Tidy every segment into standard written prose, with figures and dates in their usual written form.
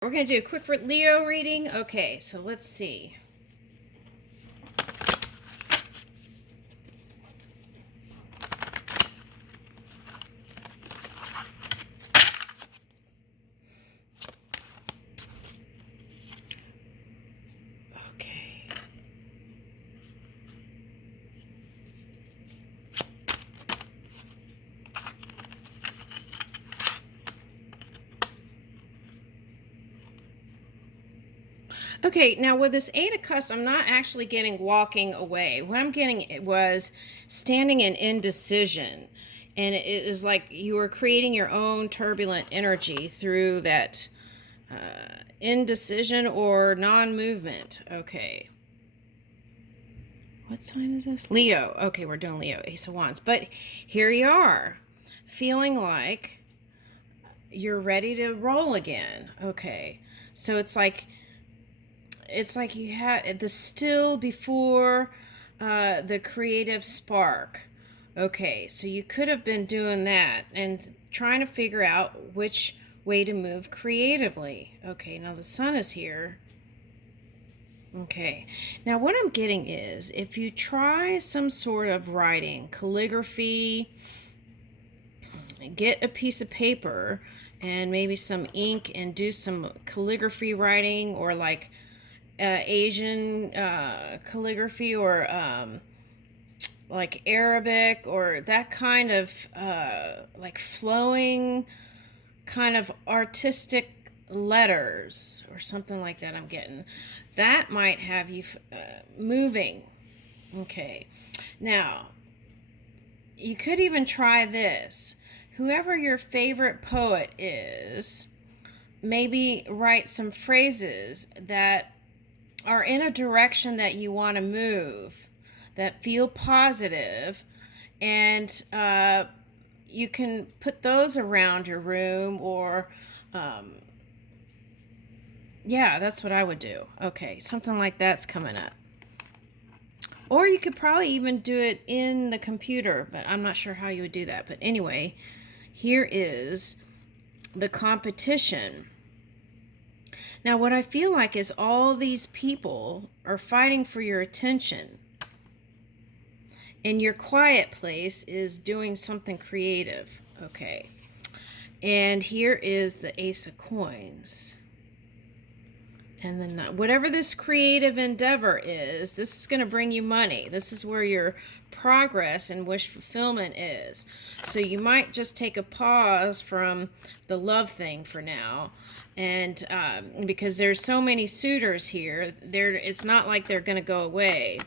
We're going to do a quick Leo reading. Okay, so let's see. Okay. Okay, now with this Eight of Cups, I'm not actually getting walking away. What I'm getting was standing in indecision. And it is like you are creating your own turbulent energy through that indecision or non-movement. Okay. What sign is this? Leo. Okay, we're doing Leo, Ace of Wands. But here you are, feeling like you're ready to roll again. Okay. So it's like you had the still before the creative spark. Okay, so you could have been doing that and trying to figure out which way to move creatively. Okay, now the sun is here. Okay, now what I'm getting is if you try some sort of writing, calligraphy, get a piece of paper and maybe some ink and do some calligraphy writing, or like Asian calligraphy, or like Arabic, or that kind of like flowing kind of artistic letters or something like that. I'm getting that might have you moving. Okay, now you could even try this. Whoever your favorite poet is, maybe write some phrases that are in a direction that you want to move, that feel positive, and you can put those around your room, or yeah, that's what I would do. Okay, something like that's coming up. Or you could probably even do it in the computer, but I'm not sure how you would do that. But anyway, here is the competition. Now, what I feel like is all these people are fighting for your attention, and your quiet place is doing something creative. Okay. And here is the Ace of Coins. And then whatever this creative endeavor is, this is going to bring you money. This is where your progress and wish fulfillment is. So you might just take a pause from the love thing for now. And because there's so many suitors here, it's not like they're going to go away.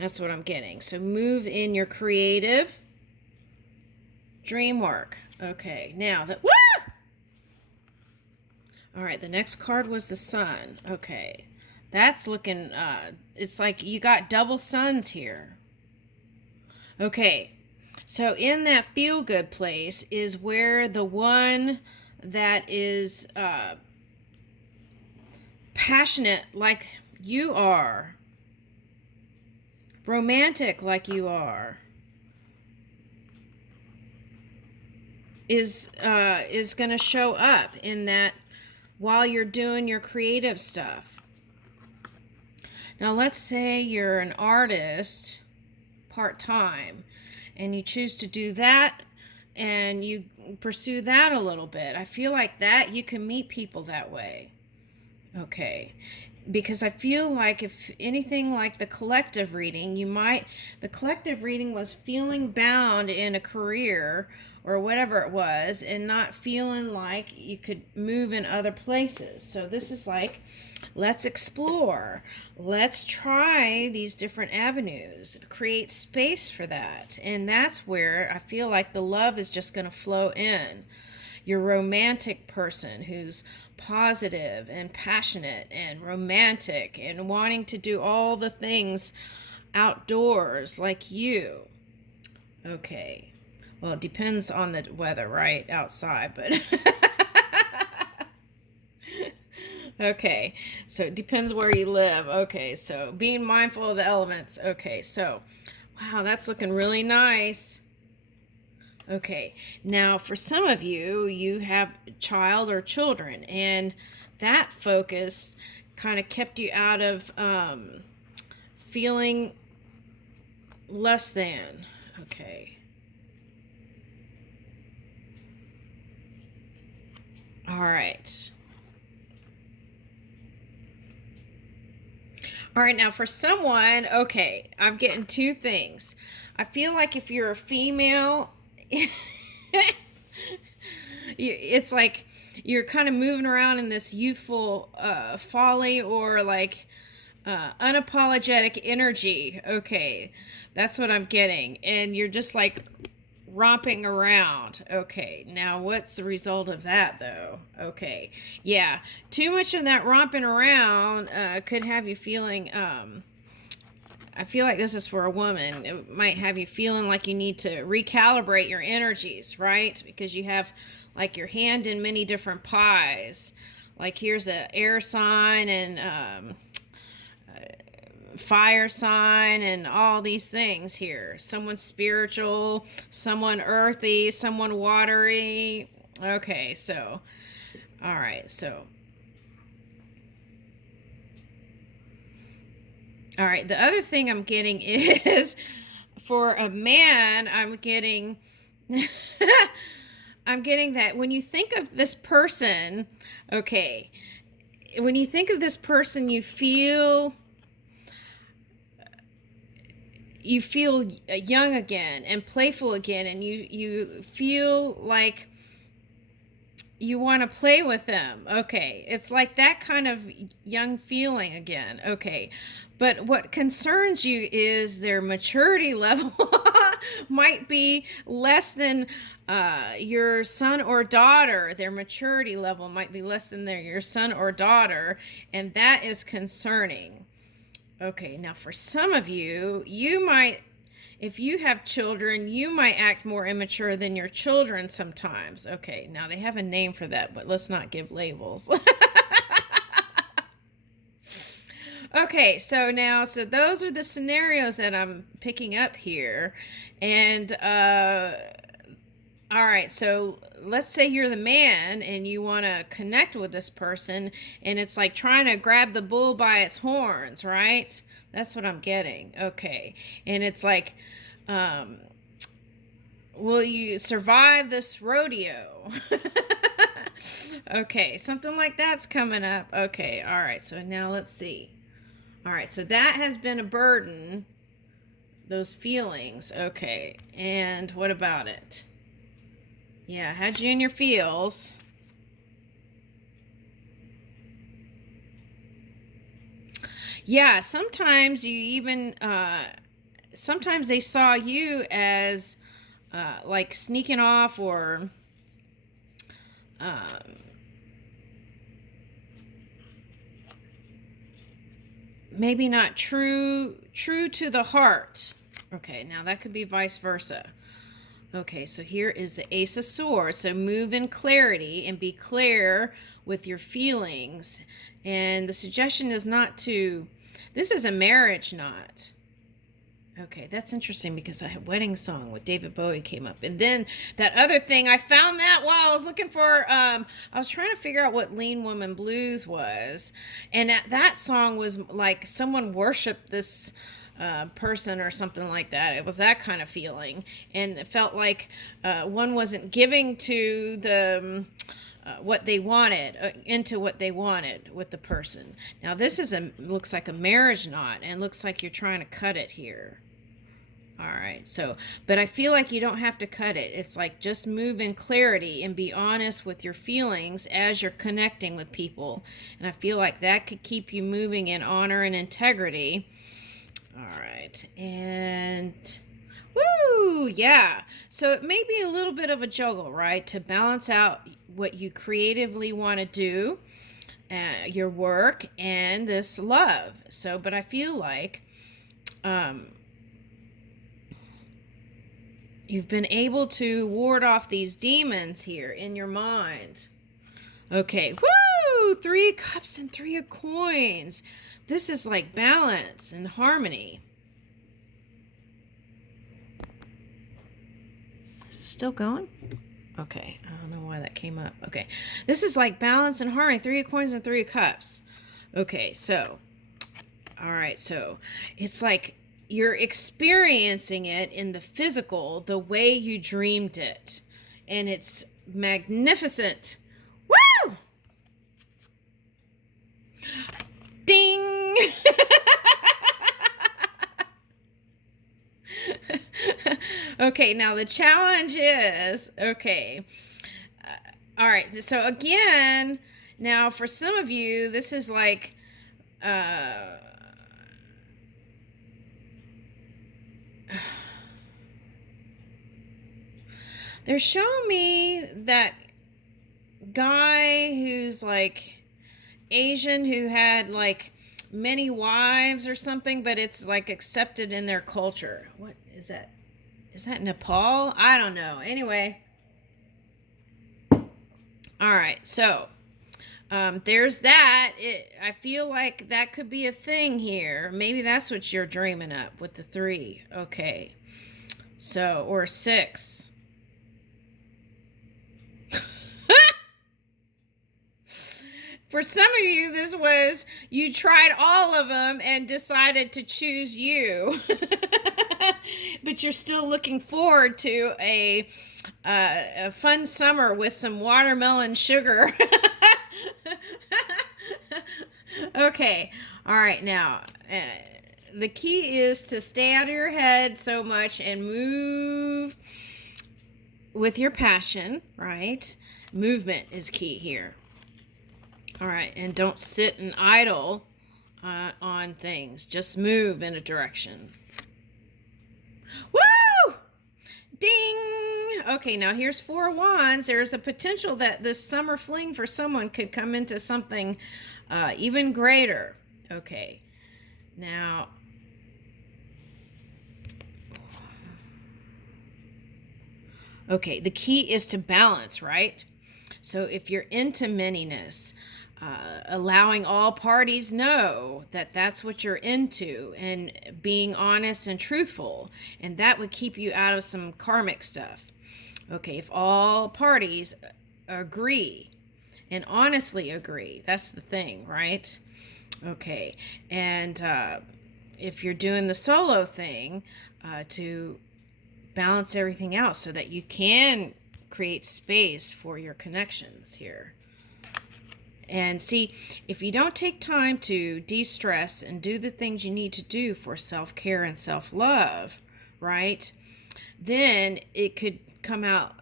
That's what I'm getting. So move in your creative dream work. Okay, now that... Woo! All right, the next card was the sun. Okay, that's looking, it's like you got double suns here. Okay, so in that feel-good place is where the one that is passionate like you are, romantic like you are, is going to show up in that while you're doing your creative stuff. Now, let's say you're an artist part-time and you choose to do that and you pursue that a little bit. I feel like that you can meet people that way. Okay. Because I feel like if anything like the collective reading, the collective reading was feeling bound in a career or whatever it was and not feeling like you could move in other places. So this is like, let's explore. Let's try these different avenues. Create space for that. And that's where I feel like the love is just going to flow in. Your romantic person who's positive and passionate and romantic and wanting to do all the things outdoors like you. Okay. Well, it depends on the weather, right? Outside, but... Okay, so it depends where you live. Okay, so being mindful of the elements. Okay, so, wow, that's looking really nice. Okay, now for some of you, you have a child or children, and that focus kind of kept you out of feeling less than. Okay. All right. All right, now for someone, okay, I'm getting two things. I feel like if you're a female, it's like you're kind of moving around in this youthful folly or like unapologetic energy. Okay, that's what I'm getting. And you're just like romping around. Okay, now what's the result of that though? Okay, yeah, too much of that romping around could have you feeling I feel like this is for a woman. It might have you feeling like you need to recalibrate your energies, right? Because you have like your hand in many different pies. Like here's a air sign and fire sign and all these things here. Someone spiritual, someone earthy, someone watery. Okay, so all right, so all right, the other thing I'm getting is for a man, I'm getting I'm getting that when you think of this person, okay, when you think of this person, you feel young again and playful again, and you feel like you want to play with them. Okay, it's like that kind of young feeling again. Okay, but what concerns you is their maturity level might be less than your son or daughter. Their maturity level might be less than your son or daughter, and that is concerning. Okay, now for some of you, you might, if you have children, you might act more immature than your children sometimes. Okay, now they have a name for that, but let's not give labels. Okay, so those are the scenarios that I'm picking up here. And all right, so let's say you're the man and you want to connect with this person, and it's like trying to grab the bull by its horns, right? That's what I'm getting. Okay, and it's like, will you survive this rodeo? Okay, something like that's coming up. Okay, all right, so now let's see. All right, so that has been a burden, those feelings. Okay, and what about it? Yeah, had you in your feels. Yeah, sometimes you even, sometimes they saw you as like sneaking off or maybe not true to the heart. Okay, now that could be vice versa. Okay, so here is the Ace of Swords. So move in clarity and be clear with your feelings. And the suggestion is not to, this is a marriage knot. Okay, that's interesting because a wedding song with David Bowie came up. And then that other thing, I found that while I was looking for, I was trying to figure out what Lean Woman Blues was. And that song was like someone worshiped this person or something like that. It was that kind of feeling. And it felt like one wasn't giving to the... what they wanted, into what they wanted with the person. Now this looks like a marriage knot, and looks like you're trying to cut it here. All right, so, but I feel like you don't have to cut it. It's like just move in clarity and be honest with your feelings as you're connecting with people. And I feel like that could keep you moving in honor and integrity. All right, and woo, yeah. So it may be a little bit of a juggle, right? To balance out what you creatively want to do, your work, and this love. So, but I feel like you've been able to ward off these demons here in your mind. Okay, woo! 3 cups and 3 of coins. This is like balance and harmony. still going? Okay, I don't know why that came up. Okay, this is like balance and harmony, 3 of coins and 3 of cups. Okay, so, all right, so it's like you're experiencing it in the physical, the way you dreamed it, and it's magnificent. Woo! Ding! Okay, now the challenge is, okay, all right, so again, now for some of you, this is like, they're showing me that guy who's like Asian who had like many wives or something, but it's like accepted in their culture. What is that? Is that Nepal? I don't know. Anyway. All right. So there's that. I feel like that could be a thing here. Maybe that's what you're dreaming up with the 3. Okay. So, or 6. For some of you, this was you tried all of them and decided to choose you. But you're still looking forward to a fun summer with some watermelon sugar. Okay. All right. Now, the key is to stay out of your head so much and move with your passion, right? Movement is key here. All right, and don't sit and idle on things. Just move in a direction. Woo! Ding! Okay, now here's 4 of Wands. There's a potential that this summer fling for someone could come into something even greater. Okay, now... Okay, the key is to balance, right? So if you're into manyness, allowing all parties know that that's what you're into and being honest and truthful, and that would keep you out of some karmic stuff. Okay, if all parties agree and honestly agree, that's the thing, right? Okay, and if you're doing the solo thing, to balance everything out so that you can create space for your connections here. And see, if you don't take time to de-stress and do the things you need to do for self-care and self-love, right, then it could come out,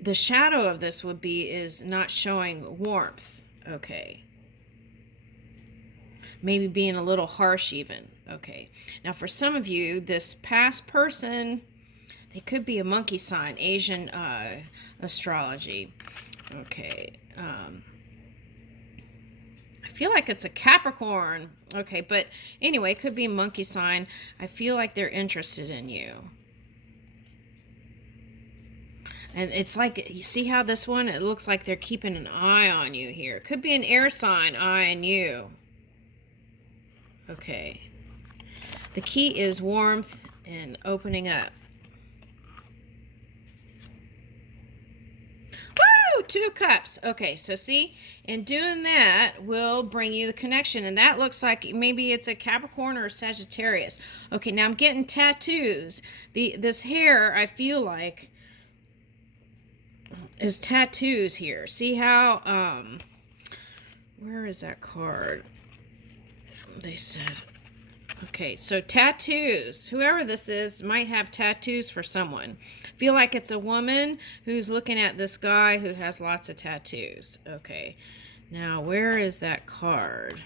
the shadow of this would be is not showing warmth. Okay. Maybe being a little harsh even. Okay. Now for some of you, this past person, they could be a monkey sign, Asian astrology. Okay. I feel like it's a Capricorn. Okay, but anyway, it could be a monkey sign. I feel like they're interested in you. And it's like, you see how this one, it looks like they're keeping an eye on you here. It could be an air sign eyeing you. Okay. The key is warmth and opening up. Woo! 2 of Cups. Okay, so see, and doing that will bring you the connection. And that looks like maybe it's a Capricorn or a Sagittarius. Okay, now I'm getting tattoos. This hair, I feel like, is tattoos here. See how, where is that card? They said, okay, so tattoos. Whoever this is might have tattoos for someone. Feel like it's a woman who's looking at this guy who has lots of tattoos. Okay, now where is that card?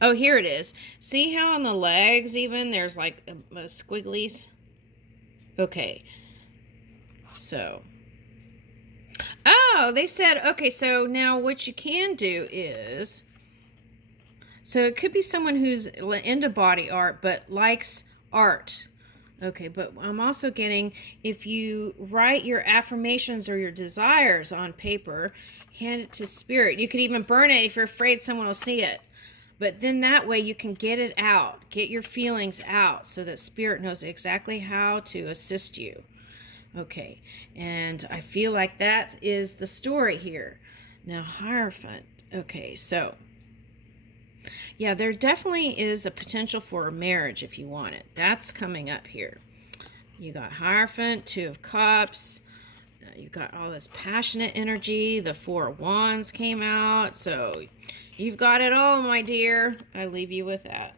Oh, here it is. See how on the legs even there's like squigglies? Okay, so... Oh, they said, okay, so now what you can do is... So it could be someone who's into body art but likes art. Okay, but I'm also getting, if you write your affirmations or your desires on paper, hand it to spirit. You could even burn it if you're afraid someone will see it. But then that way you can get it out, get your feelings out so that Spirit knows exactly how to assist you. Okay, and I feel like that is the story here. Now, Hierophant. Okay, so yeah, there definitely is a potential for a marriage if you want it. That's coming up here. You got Hierophant, Two of Cups. You've got all this passionate energy. The Four of Wands came out. So you've got it all, my dear. I leave you with that.